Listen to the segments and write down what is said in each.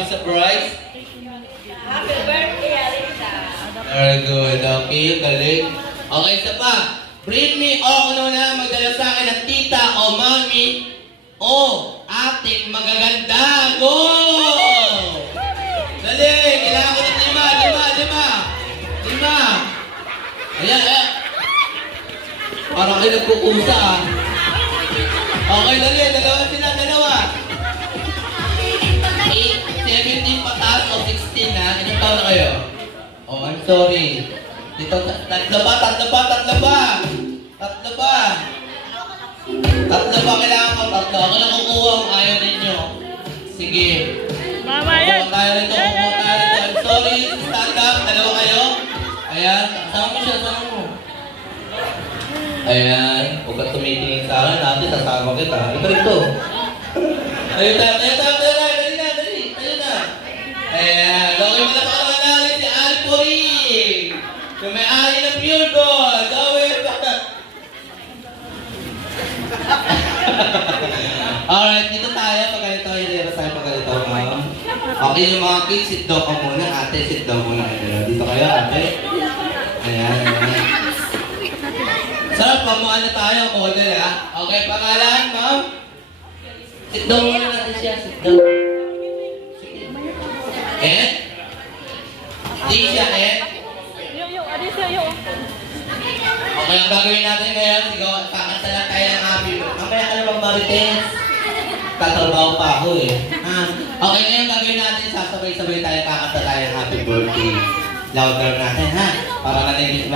happy surprise? Happy birthday, Alisa. Very good. Okay, galing. Okay, isa pa. Bring me o ano na magdala sa akin ng tita o mami o ating magaganda. Go! Dali! Kailangan ko ng lima. Ayan, ayan. Parang kayo nagkukusa ah. Okay, dali. Dalawa. 17 pataas o 16 na. Ilang taon na kayo? Oh, I'm sorry. Dito, tatlo ba? Tatlo ba kailangan ko? Tatlo. Ako lang kukuha kung ayaw ninyo. Sige. Mama yan. Kukuha tayo rito. I'm sorry. Stand up. Dalawa kayo. Ayan. Sama mo siya. Ayan. Huwag ka tumitingin sa akin. Natin, sasama kita. Ito rito. Ayun tayo. Dali na. Ayan. Okay mo na pakalangalan si Alporing. Yung may-ari ng Pure Gold. Gawin ba? Alright, dito tayo. Pagkalito kayo dito tayo pagkalito. Okay, yung mga kids, sit down ka muna. Ate, sit down muna kayo. Dito kayo, ate. Ayan. Sarap, pamuan na tayo. Model, ha? Okay, pangalan, ma'am? Sit down muna natin siya. Sit down. Di siya, Okay, ang gagawin natin ngayon, sigaw, kakanta lang tayo ng happy. Mamaya ka naman marites. Tatrabaho pa ako eh. Okay, ngayon gagawin natin, sasabay-sabay tayo, kakanta tayo ng happy birthday. Louder natin, ha? Para marinig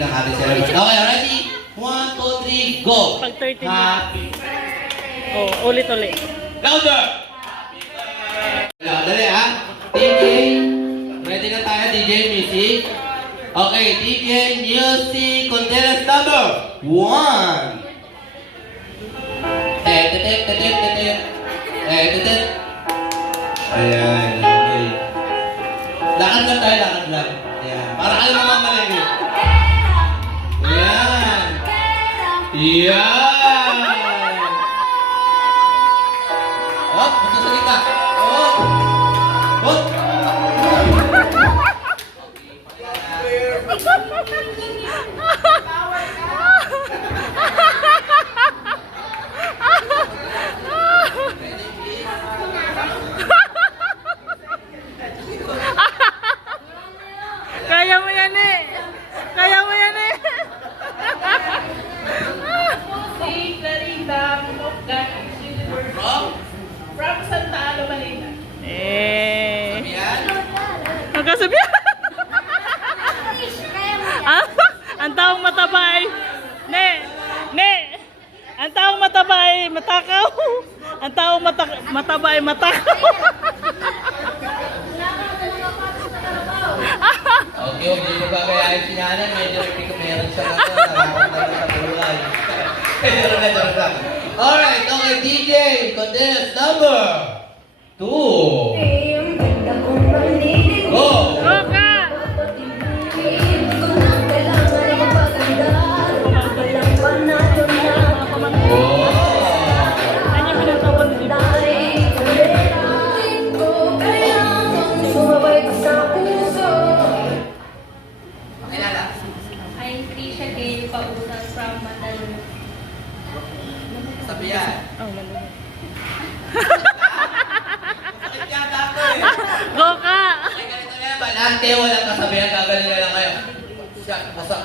ng ating celebration. Okay, ready? 1, 2, 3, go! Pag 13 Happy. Oh, ulit. Louder! Dali, ha? DJ. Ready na tayo, DJ music. Okay, DJ music, contest number 1. Ayan, okay. Lakad lang tayo. Ayan, para kayo mamamalinig. Ayan. Oh, punta sa kita. Oh. Kaya mo yan eh. Si Clarita Mokgan from Santa Ana, Manila. Ayan. Magkasabihan. Ang taong matabay. Ne. Ang taong matabay, matakaw. Ang taong matabay, matakaw. Okay, hindi mo gagayahin si Nanan. Medyo hindi ko meron siya na ito. Nakakot sa buhay. Alright, okay, DJ. Contest number 2. Go! Roka! Ano yung pinatawag nila? I'm Trisha Gay Pausan from Mandaluyong. Sabi yan. Oh, malulit. Sakit yata ako eh. Roka! Okay, ganito na yan. Balante, walang kasabihan. Gagaling na lang kayo.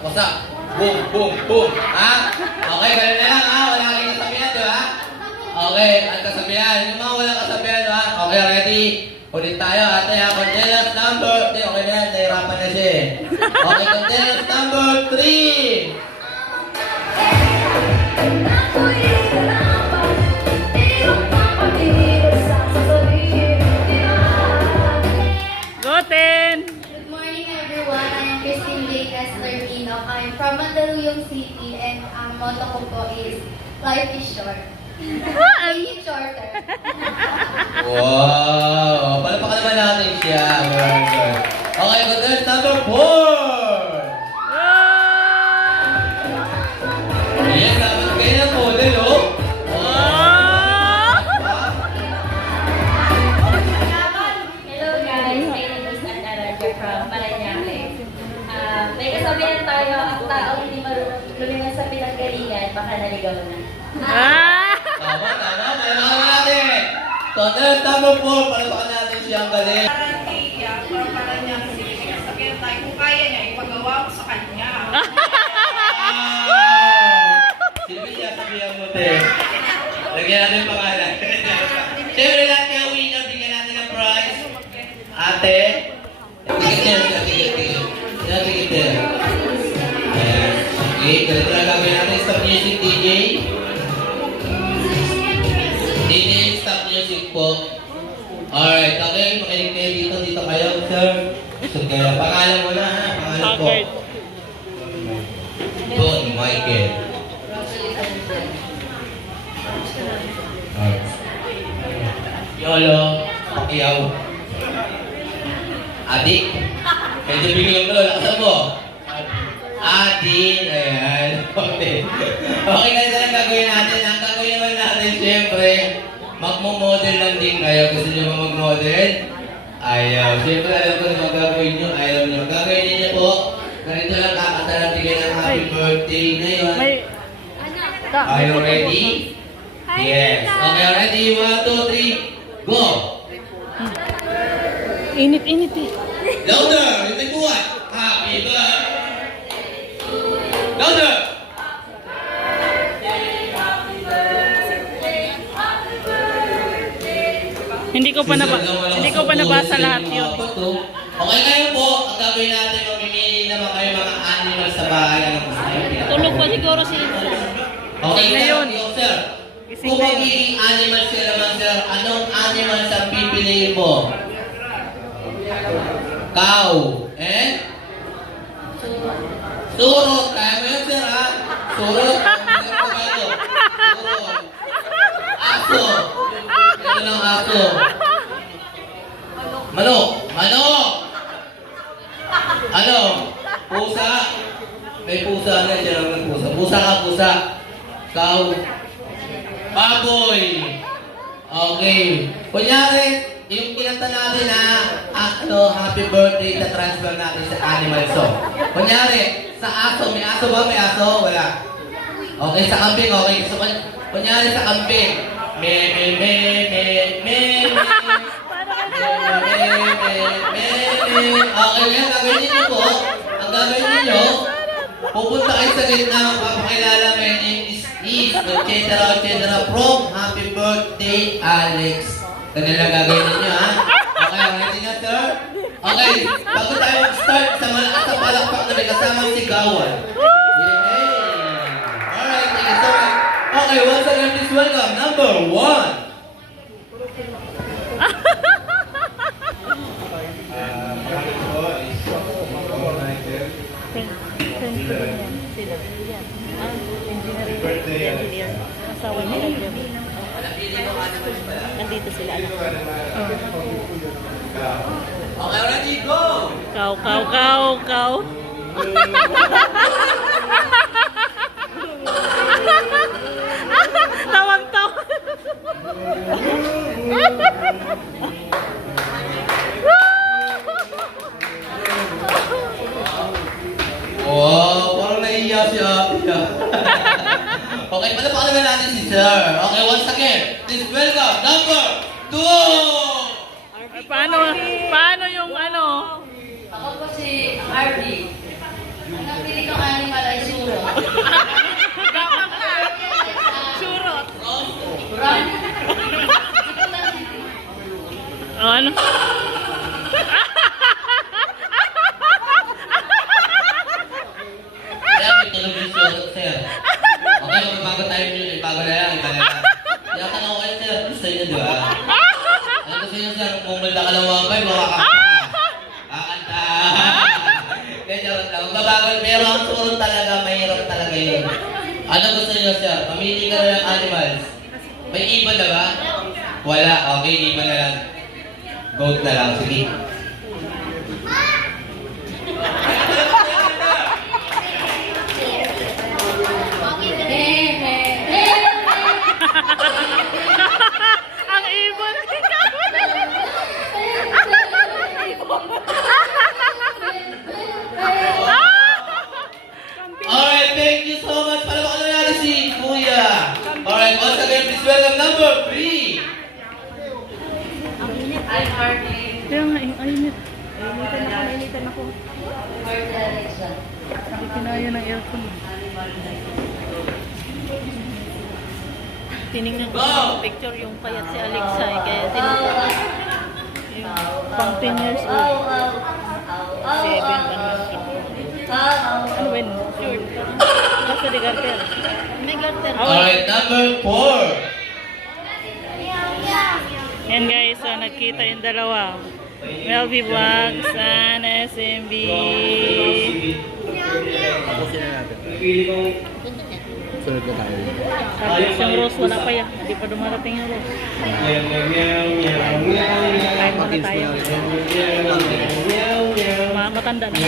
Wasak. Boom. Ha? Okay, ganun na lang ha. Wala kayong kasabihan, di ba? Okay, ang kasabihan. Yung mga walang kasabihan, ha? Okay, ready? Ulit tayo, ate ha. Contest number... Okay na yan, nahirapan na siya eh. Okay, contest number 3. Goten! Good morning everyone. I am Christine Vegas Lermino. I'm from Mandaluyong City and ang motto ko po is life is short. Make it shorter. Wow! Palapakan naman natin siya. Very good. Okay, contest number 4. Yes, dapat kayo ng model, oh. Ah! Tama, palamakan natin. Total, tama po, palamakan natin siya, ang galing. Parang tiya, parang niya sige, sabihin tayo, kung kaya niya, ipagawa ko sa kanya. Sino siya sabihan mo, te? Lagyan natin yung pangalan. Siyempre lahat kayo winner, bigyan natin ng prize. Ate. Tigit. Ayan. Okay, ganito lang gagawin natin. Stop music, DJ. DJ, stop music po. Alright, okay. Makinig kayo dito. Dito kayo, sir. So, kayo. Pangalan mo na, ha? Pangalan po. Okay. Don Michael. Alright. Yolo, Pacquiao. Adik. Medyo bigyan mo, lakasan mo. Adin, ayan. Okay. Okay, ganito lang gagawin natin. Ang gagawin naman natin, syempre, magmo-model lang din kayo. Gusto nyo ba mag-model? Ayaw. Syempre, alam ko naman gagawin nyo. Ayaw nyo. Gagawin ninyo po. Ganito lang kakatalang bigyan ng happy birthday ngayon. May... Are you ready? Yes. Okay, ready? 1, 2, 3, go! Init eh. Louder! Yung nagbuhat! Happy birthday! Louder! Hindi ko pa nabasa lahat yun. Okay ngayon po, ang gagawin natin, mamimili naman kayo mga animals sa bahay. Anong gusto nyo? Tulog pa siguro si... Okay, na yun. sir. Kung magiging animals ka naman, sir, anong animals ang pipiliin mo? Cow. And? Surot. Kaya mo yun, sir, ha? Surot. Surot. Aso. Ito ng aso. Manok. Ano? Pusa. May pusa na dyan ang pusa. Pusa. Cow. Baboy. Okay. Kunyari, yung kinanta natin na happy birthday na transfer natin sa animal song. Kunyari, sa aso, may aso ba? May aso? Wala. Okay, sa kambing, okay. So, kunyari sa kambing, me. Okay, yan, gagawin ninyo po. Ang gagawin ninyo, pupunta kayo sa gitna, papakilala, my name is etc. From Happy Birthday, Alex. Ganun lang gagawin ninyo, ha? Okay, ready na, sir? Okay, bago tayo mag-start sa malakas na palakpak na may kasamang sigawan. Yay! Alright, thank you so much. Okay, once again, please welcome number 1. Asawa ni Adam. Nandito sila. Okay, ready, go! Kau. Tawang-tawa. Wow, parang naiiyak si Abby. Okay, palapakalan na natin si Sir. Okay, once again, please welcome number 2! Paano yung ano? Ako po si Arby. Ang napili kong animal ay surot. Surot. Run. Ano? Kaya may tulog yung surot, Sir. Okay, magbago tayo yun. Ibago na lang, iba na lang. Kaya tanong ko kayo, Sir. Gusto niyo, di ba? Ano gusto niyo, Sir? Kung mulda ka ng wabay, makakanta ka. Kakanta. Kaya charot lang. Magbabago, pero ang surot talaga, mahirap talaga yun. Ano gusto niyo, Sir? Mamili ka na ng animals. May ibon na ba? Wala. Okay, ibon na lang. Goat na lang. Sige. Ang ibon. Alright, thank you so much. Palamakan na natin si Kuya. Hi, Martin. Kaya nga, init. Nainitan ako. Hindi kinaya ng aircon. Tinignan ko sa picture yung payat si Alexa eh, kaya tinignan yung pang 10 years old. 7 pa naman. Ano ba yun? Short. Basta di garter. May garter. Alright, number 4. Yan guys, so nagkita yung dalawa. Melby Vlogs and SMB. Sunod na tayo. Tapos yung Rose, wala pa yan. Hindi pa dumarating yung Rose. Kain muna tayo. Matanda na.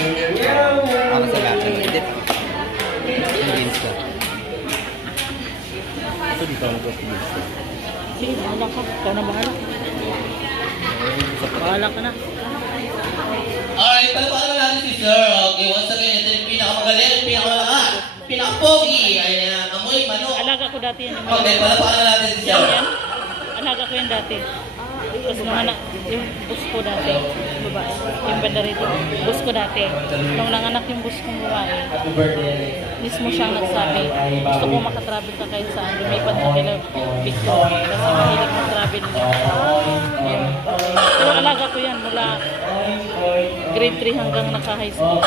Ako sa lahat ng edit. Yung jeans ka. Ito di pa ako sa jeans ka. Sige, bahala ka. Ikaw na bahala. Bahala ka na. Alright, palapakanan natin si Sir. Okay, once again, ito yung pinakamagaling, pinakamalakas, pinakapogi. Ayan, amoy manok. Alaga ko dati yan. Okay, palapakanan natin si Sir. Yan. Alaga ko yan dati. Tapos nung anak, yung bus ko dati, babae, yung banda rito, bus ko dati. Nung nanganak yung bus kong babae, mismo siyang nagsabi, gusto ko makatravel ka kahit saan, lumipat na kila Victor. Kasi mahilig mag-travel niya. Yan. Pero alaga ko yan mula grade 3 hanggang naka-high school.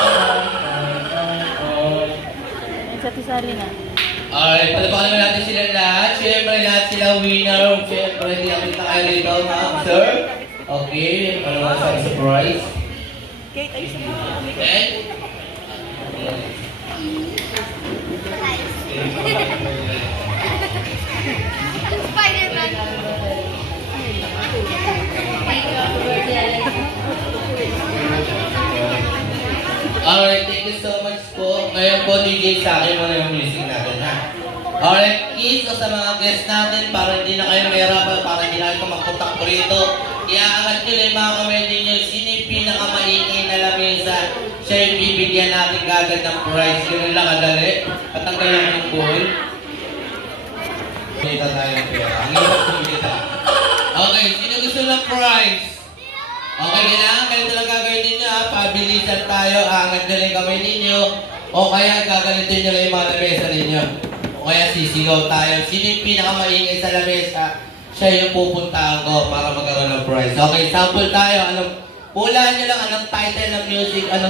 Yan sa Tisari na. Alright, palapakanan natin sila lahat. Siyempre, lahat sila winner. Siyempre, hindi natin na kayo rito, ma'am, sir. Okay, ano nga sa surprise? Okay. Spider-Man. Alright, thank you so much po. Ngayon po, DJ sa akin muna yung music natin, ha? Alright, kids, o sa mga guests natin, para hindi na kayo mahirapan, para hindi na kayo magpuntak po rito, iaangat nyo lang yung mga kamay ninyo, sino yung pinakamaingay na lamesa, siya yung bibigyan natin kagad ng prize. Ganun lang kadali. Patanggal lang yung buhol. Kita tayo ng pera. Ang hirap kumita. Okay, sino gusto ng prize? Okay, kailangan ganito lang gagawin ninyo ha. Pabilisan tayo, aangat nyo lang yung kamay ninyo. O kaya gagalitin nyo lang yung mga lamesa ninyo. O kaya sisigaw tayo. Sino yung pinakamaingay sa lamesa? Siya yung pupuntahan ko para magkaroon ng prize. Okay, sample tayo. Hulaan nyo lang anong title ng music, anong